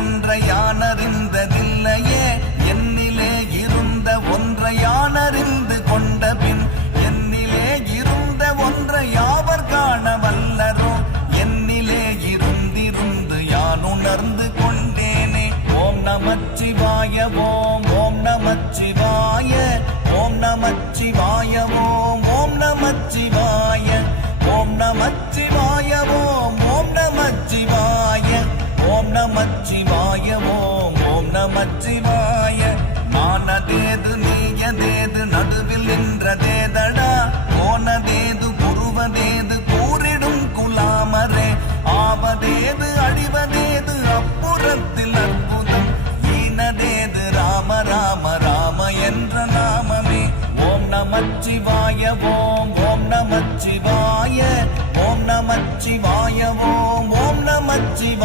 ஒன்றை யானறிந்ததில்லையே என்னிலே இருந்த ஒன்றை யானறிந்து கொண்ட பின் என்னிலே இருந்த ஒன்றை யாவர் காண வல்லரோ என்னிலே இருந்திருந்து யான் உணர்ந்து கொண்டேனே. ஓம் நமச்சிவாய ஓம் ஓம் நமச்சிவாய ஓம் நமச்சிவாய ஓம் ஓம் நமச்சிவாய ஓம் நமச்சிவாய ஓம் ஓம் நமச்சிவாய ஓம் நமச்சிவாய ஓம் ஓம் நமச்சிவாய. மானதேது நீயதேது நடுவில் நின்றதேதடா போனதேது புருவதேது கூறிடும் குலாமரே ஆவதேது அழிவதேது அப்புறத்தில் அற்புதம் ஈனதேது ராம ராம ராம என்ற நாமமே. ஓம் நமச்சிவாய ஓம்